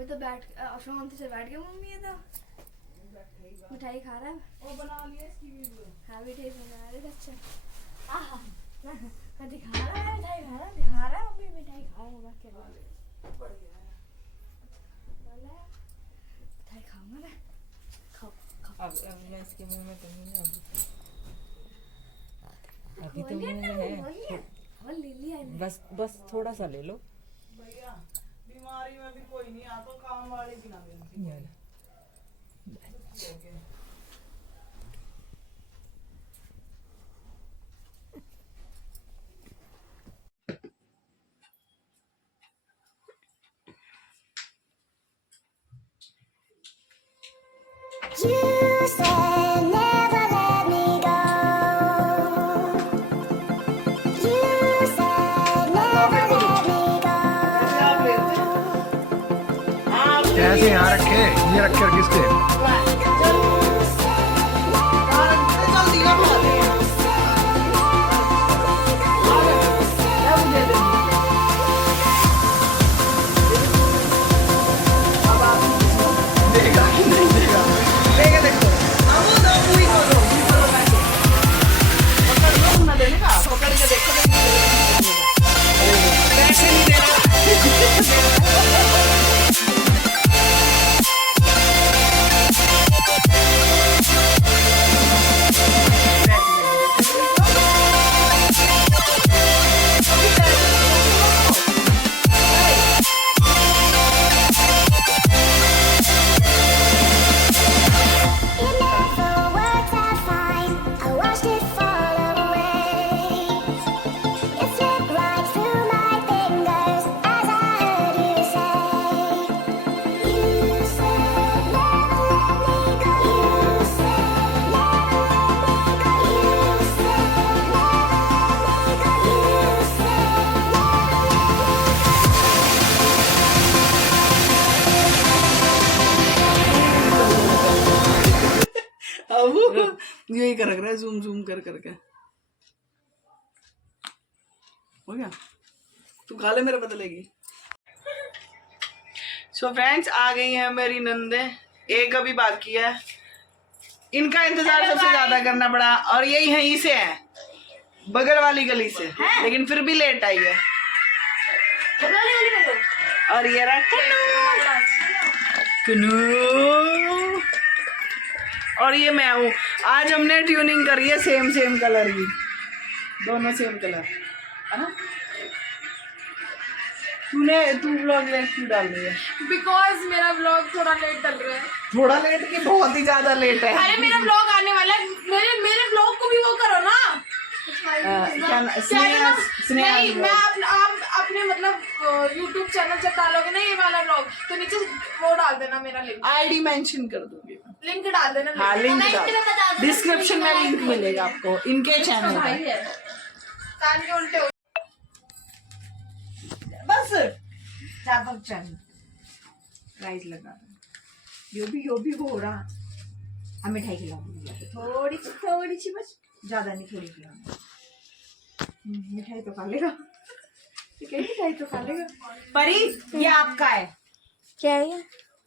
अभी तो शांति से बैठ गए मम्मी। ये तो मिठाई खा रहा है। वो बना लिया इसकी वीडियो। हाँ मिठाई बना रहे थे। अच्छा दिखा रहा है मिठाई दिखा रहा है मम्मी मिठाई खा रहा है। बढ़िया है। मिठाई खाऊंगा मैं। खाओ अब मैं इसके मुंह में कहीं नहीं अभी तो मुंह में है। और ले लिया बस थोड़ा सा ले लो भैया। बीमारी में भी कोई नहीं आता, काम वाले भी ना मिलती। You said never let me go. You said never let me go. कैसे यहाँ रखे? ये रखे और किसके? It never worked out fine. I watched it fall away. It slipped right through my fingers as I heard you say. You said never let me go. You said never let me go. You said never let me go. You said अब यही कर रहा है, zoom zoom कर करके। हो गया? तू खा ले, मेरे बदलेगी। सो फ्रेंड्स, आ गई है मेरी नंदे। एक अभी बाकी है। इनका इंतजार सबसे ज्यादा करना पड़ा और ये यहीं से है, बगल वाली गली से, लेकिन फिर भी लेट आई है। और ये रहा कनू, और ये मैं हूँ। आज हमने ट्यूनिंग करी है सेम कलर की, दोनों सेम कलर है ना। तू व्लॉग लेट क्यों डाल रही है? बिकॉज मेरा व्लॉग थोड़ा लेट चल रहा है। थोड़ा लेट की बहुत ही ज्यादा लेट है। अरे मेरा व्लॉग आने वाला है। मेरे व्लॉग को भी वो करो ना। नहीं, मैं आप अपने मतलब YouTube चैनल जब डालोगे ना ये वाला व्लॉग, तो नीचे वो डाल देना मेरा लिंक। आईडी मेंशन कर दूंगी मैं। लिंक डाल देना। हाँ, लिंक डाल, डिस्क्रिप्शन में लिंक मिलेगा आपको इनके चैनल का। कान के उल्टे हो। बस चापक चैनल प्राइस लगा यो भी हो रहा। हम मिठाई खिलाऊंगी थोड़ी सी बस, ज्यादा नहीं, थोड़ी खिलाऊंगी। मिठाई तो खा लेगा, मिठाई तो खा लेगा। परी, ये आपका है। क्या है ये?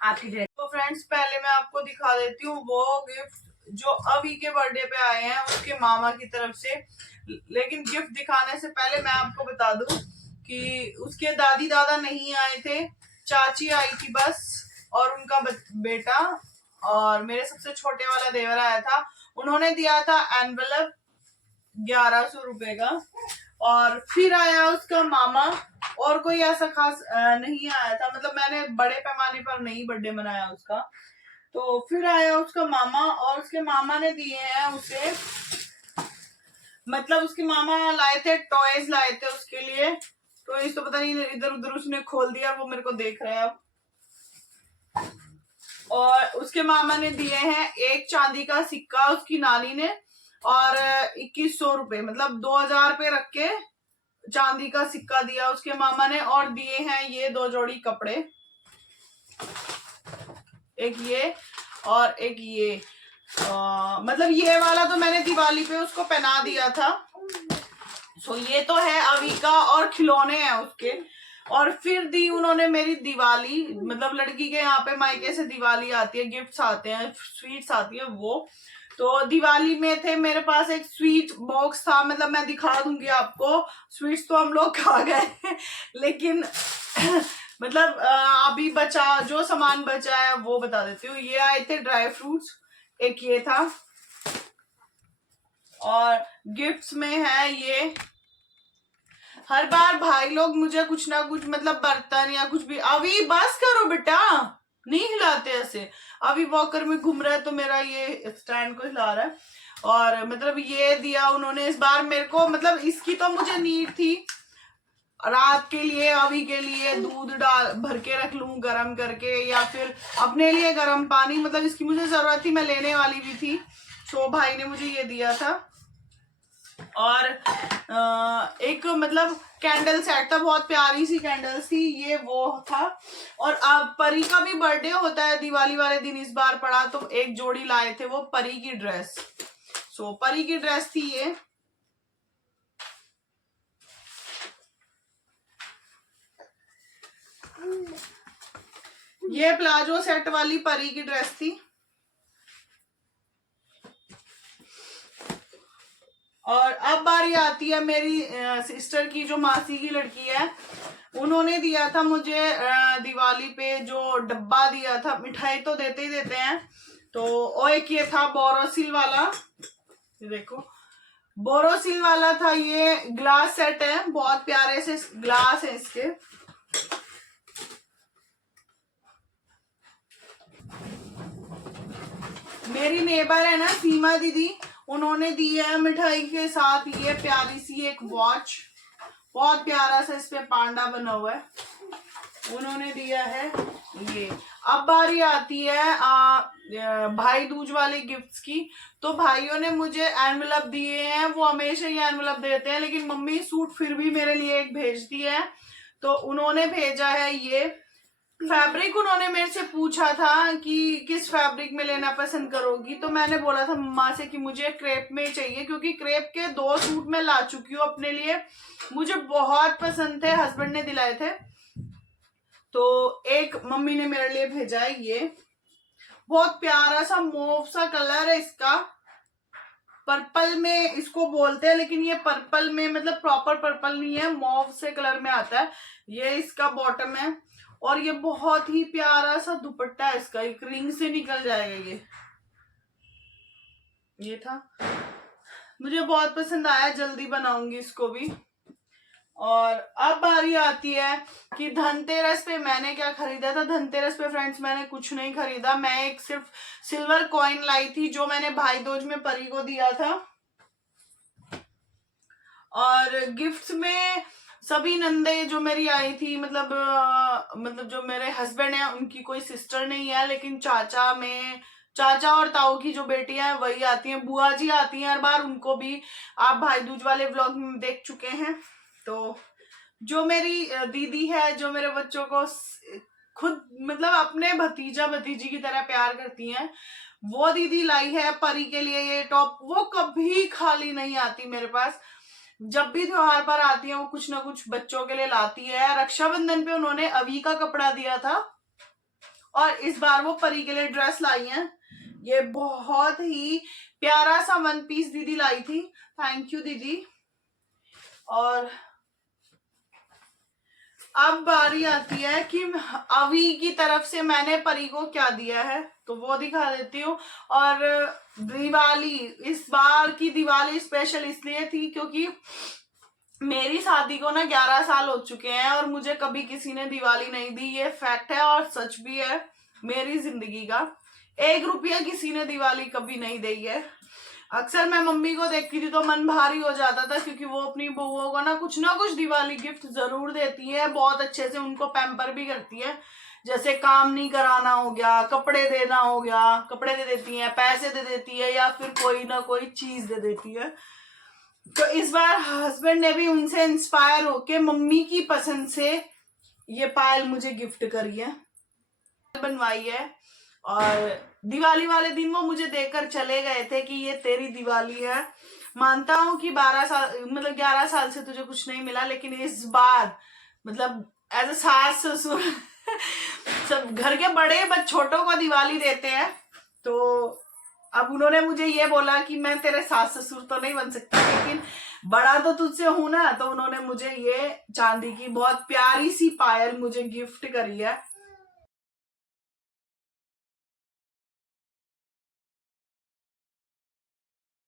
आपकी ड्रेस। तो फ्रेंड्स, पहले मैं आपको दिखा देती हूँ वो गिफ्ट जो अभी के बर्थडे पे आए हैं उसके मामा की तरफ से। लेकिन गिफ्ट दिखाने से पहले मैं आपको बता दूं कि उसके दादी दादा नहीं आए थे, चाची आई थी बस, और उनका बेटा, और मेरे सबसे छोटे वाला देवर आया था। उन्होंने दिया था एनवेलप 1100 रुपए का, और फिर आया उसका मामा, और कोई ऐसा खास नहीं आया था। मतलब मैंने बड़े पैमाने पर नहीं बर्थडे मनाया उसका। तो फिर आया उसका मामा, और उसके मामा ने दिए हैं उसे, मतलब उसके मामा लाए थे टॉयज, लाए थे उसके लिए टॉयज। तो पता नहीं इधर उधर उसने खोल दिया, वो मेरे को देख रहा है अब। और उसके मामा ने दिए हैं एक चांदी का सिक्का उसकी नानी ने, और 2100 रुपए, मतलब 2000 रुपए रख के चांदी का सिक्का दिया उसके मामा ने। और दिए हैं ये 2 जोड़ी कपड़े, एक ये और एक ये। मतलब ये वाला तो मैंने दिवाली पे उसको पहना दिया था। सो ये तो है अवी का, और खिलौने हैं उसके। और फिर दी उन्होंने मेरी दिवाली, मतलब लड़की के यहाँ पे मायके से दिवाली आती है, गिफ्ट्स आते हैं, स्वीट्स आती है वो। तो दिवाली में थे मेरे पास एक स्वीट बॉक्स था, मतलब मैं दिखा दूंगी आपको। स्वीट्स तो हम लोग खा गए लेकिन मतलब अभी बचा, जो सामान बचा है वो बता देती हूँ। ये आए थे ड्राई फ्रूट्स, एक ये था, और गिफ्ट्स में है ये। हर बार भाई लोग मुझे कुछ ना कुछ, मतलब बर्तन या कुछ भी, अभी बस करो बेटा, नहीं हिलाते ऐसे। अभी वॉकर में घूम रहा है तो मेरा ये स्टैंड को हिला रहा है। और मतलब ये दिया उन्होंने इस बार मेरे को, मतलब इसकी तो मुझे नीड थी रात के लिए, अभी के लिए दूध डाल भर के रख लूं गर्म करके, या फिर अपने लिए गर्म पानी, मतलब इसकी मुझे जरूरत थी, मैं लेने वाली भी थी। तो भाई ने मुझे ये दिया था। और एक मतलब कैंडल सेट था, बहुत प्यारी सी कैंडल्स थी, ये वो था। और अब परी का भी बर्थडे होता है दिवाली वाले दिन इस बार पड़ा, तो एक जोड़ी लाए थे वो परी की ड्रेस। सो परी की ड्रेस थी ये प्लाजो सेट वाली परी की ड्रेस थी। और अब बारी आती है मेरी सिस्टर की, जो मासी की लड़की है, उन्होंने दिया था मुझे दिवाली पे जो डब्बा दिया था, मिठाई तो देते ही देते हैं। तो और एक ये था बोरोसिल वाला, ये देखो बोरोसिल वाला था, ये ग्लास सेट है, बहुत प्यारे से ग्लास है इसके। मेरी नेबर है ना सीमा दीदी, उन्होंने दी है मिठाई के साथ ये प्यारी सी एक वॉच, बहुत प्यारा सा इस पे पांडा बना हुआ है, उन्होंने दिया है ये। अब बारी आती है भाई दूज वाले गिफ्ट्स की। तो भाइयों ने मुझे एनवेलप दिए हैं, वो हमेशा ही एनवेलप देते हैं, लेकिन मम्मी सूट फिर भी मेरे लिए एक भेजती है। तो उन्होंने भेजा है ये फैब्रिक। उन्होंने मेरे से पूछा था कि किस फैब्रिक में लेना पसंद करोगी, तो मैंने बोला था मम्मा से कि मुझे क्रेप में चाहिए, क्योंकि क्रेप के 2 सूट मैं ला चुकी हूँ अपने लिए, मुझे बहुत पसंद थे, हस्बैंड ने दिलाए थे। तो एक मम्मी ने मेरे लिए भेजा है ये, बहुत प्यारा सा मोव सा कलर है इसका, पर्पल में इसको बोलते हैं, लेकिन ये पर्पल में मतलब प्रॉपर पर्पल नहीं है, मॉव से कलर में आता है। ये इसका बॉटम है, और ये बहुत ही प्यारा सा दुपट्टा है इसका, एक रिंग से निकल जाएगा ये था, मुझे बहुत पसंद आया, जल्दी बनाऊंगी इसको भी। और अब बारी आती है कि धनतेरस पे मैंने क्या खरीदा था। धनतेरस पे फ्रेंड्स मैंने कुछ नहीं खरीदा, मैं एक सिर्फ सिल्वर कॉइन लाई थी, जो मैंने भाई दूज में परी को दिया था। और गिफ्ट्स में सभी नंदे जो मेरी आई थी, मतलब जो मेरे हस्बैंड है उनकी कोई सिस्टर नहीं है, लेकिन चाचा और ताऊ की जो बेटियां हैं वही आती हैं, बुआ जी आती हैं हर बार, उनको भी आप भाई दूज वाले व्लॉग में देख चुके हैं। तो जो मेरी दीदी है, जो मेरे बच्चों को खुद मतलब अपने भतीजा भतीजी की तरह प्यार करती हैं, वो दीदी लाई है परी के लिए ये टॉप। वो कभी खाली नहीं आती मेरे पास, जब भी त्योहार पर आती है वो कुछ ना कुछ बच्चों के लिए लाती है। रक्षाबंधन पे उन्होंने अवी का कपड़ा दिया था, और इस बार वो परी के लिए ड्रेस लाई है। ये बहुत ही प्यारा सा वन पीस दीदी लाई थी, थैंक यू दीदी। और अब बारी आती है कि अवी की तरफ से मैंने परी को क्या दिया है, तो वो दिखा देती हूँ। और दिवाली, इस बार की दिवाली स्पेशल इसलिए थी क्योंकि मेरी शादी को ना 11 साल हो चुके हैं, और मुझे कभी किसी ने दिवाली नहीं दी, ये फैक्ट है और सच भी है मेरी जिंदगी का। 1 रुपया किसी ने दिवाली कभी नहीं दी है। अक्सर मैं मम्मी को देखती थी तो मन भारी हो जाता था, क्योंकि वो अपनी बहुओं को ना कुछ दिवाली गिफ्ट जरूर देती है, बहुत अच्छे से उनको पैम्पर भी करती है, जैसे काम नहीं कराना हो गया, कपड़े देना हो गया, कपड़े दे देती है, पैसे दे देती है, या फिर कोई ना कोई चीज दे देती है। तो इस बार हस्बैंड ने भी उनसे इंस्पायर होके मम्मी की पसंद से ये पायल मुझे गिफ्ट करी है, बनवाई है। और दिवाली वाले दिन वो मुझे देकर चले गए थे कि ये तेरी दिवाली है। मानता हूं कि 11 साल से तुझे कुछ नहीं मिला, लेकिन इस बार मतलब एज अ सास ससुर सब घर के बड़े बस छोटों को दिवाली देते हैं। तो अब उन्होंने मुझे ये बोला कि मैं तेरे सास ससुर तो नहीं बन सकता, लेकिन बड़ा तो तुझसे हूं ना। तो उन्होंने मुझे ये चांदी की बहुत प्यारी सी पायल मुझे गिफ्ट करी है।